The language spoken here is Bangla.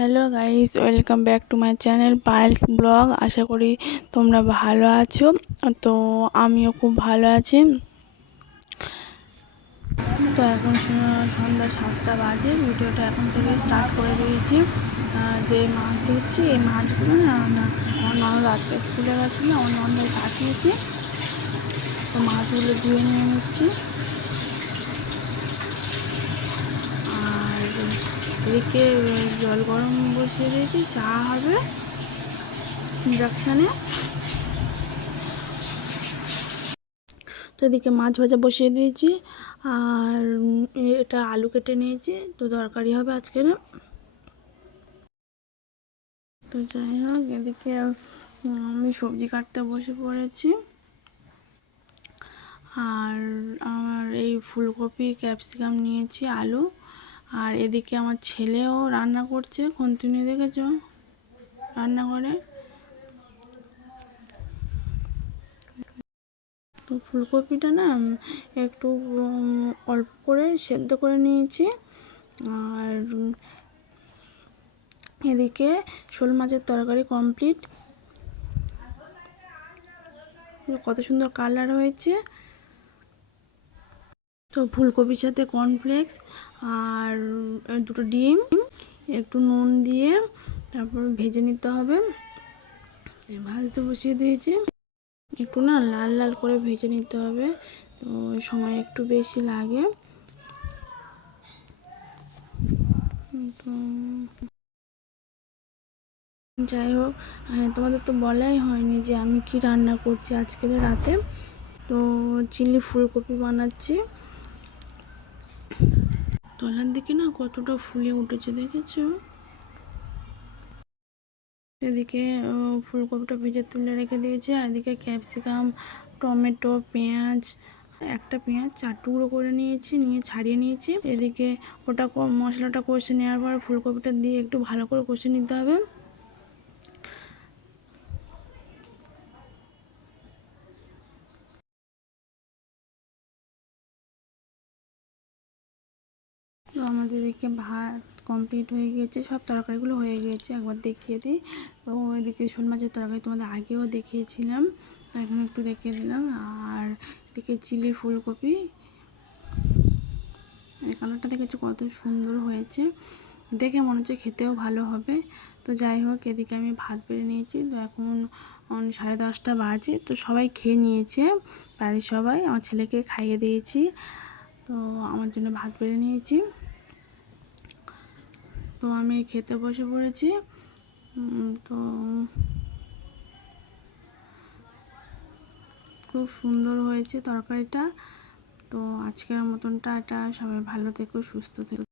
Hello guys, welcome back to my channel Payel's blog. আশা করি তোমরা ভালো আছো। তো আমিও খুব ভালো আছি। তো এখন সন্ধ্যা 7টা বাজে। ভিডিওটা এখন থেকে স্টার্ট করে দিয়েছি। যে মাছ ধরছি, এই মাছগুলো না আমার ননদ আজকে স্কুলে গেছিলো, আমার ননদ পাঠিয়েছি। তো মাছগুলো ধুয়ে নিয়ে নিচ্ছি। আর এদিকে জল গরম বসিয়ে দিয়েছি, চা হবে ইন্ডাকশানে। তো এদিকে মাছ ভাজা বসিয়ে দিয়েছি, আর এটা আলু কেটে নিয়েছি, তো তরকারি হবে আজকে। তো যাই হোক, এদিকে আমি সবজি কাটতে বসে পড়েছি। আর আমার এই ফুলকপি ক্যাপসিকাম নিয়েছি, আলু। আর এদিকে আমার ছেলেও রান্না করছে, কন্টিনিউ দেখেছো রান্না করে। তো ফুলকপিটা না একটু অল্প করে সেদ্ধ করে নিয়েছি। আর এদিকে শোল মাছের তরকারি কমপ্লিট। কত সুন্দর কালার হয়েছে। তো ফুলকপির সাথে কর্নফ্লেক্স আর দুটো ডিম, একটু নুন দিয়ে তারপর ভেজে নিতে হবে। ভাজতে বসিয়ে দিয়েছি। একটু না লাল লাল করে ভেজে নিতে হবে, তো সময় একটু বেশি লাগে। তো যাই হোক, তোমাদের তো বলাই হয়নি যে আমি কি রান্না করছি আজকের রাতে। তো চিলি ফুলকপি বানাচ্ছি। তলার দিকে না কতটা ফুলে উঠেছে দেখেছো। এদিকে ফুলকপিটা ভেজে তুলে রেখে দিয়েছি। আর এদিকে ক্যাপসিকাম, টমেটো, পেঁয়াজ, একটা পেঁয়াজ 4 টুকরো করে নিয়েছি, নিয়ে ছাড়িয়ে নিয়েছি। এদিকে ওটা মশলাটা কষে নেওয়ার পর ফুলকপিটা দিয়ে একটু ভালো করে কষে নিতে হবে। তো আমাদের এদিকে ভাত কমপ্লিট হয়ে গিয়েছে, সব তরকারিগুলো হয়ে গিয়েছে। একবার দেখিয়ে দিই। তো এদিকে শোল মাছের তরকারি তোমাদের আগেও দেখিয়েছিলাম, এখন একটু দেখিয়ে দিলাম। আর এদিকে চিলি ফুলকপি, এই কালারটা দেখেছো কত সুন্দর হয়েছে, দেখে মনে হচ্ছে খেতেও ভালো হবে। তো যাই হোক, এদিকে আমি ভাত বেড়ে নিয়েছি। তো এখন 10:30 বাজে। তো সবাই খেয়ে নিয়েছে, বাড়ির সবাই। আমার ছেলেকে খাইয়ে দিয়েছি। তো আমার জন্য ভাত বেড়ে নিয়েছি। তো আমি খেতে বসে পড়েছি। তো খুব সুন্দর হয়েছে তরকারিটা। তো আজকের মতন টাটা, সবাই ভালো থেকো, সুস্থ থেকো।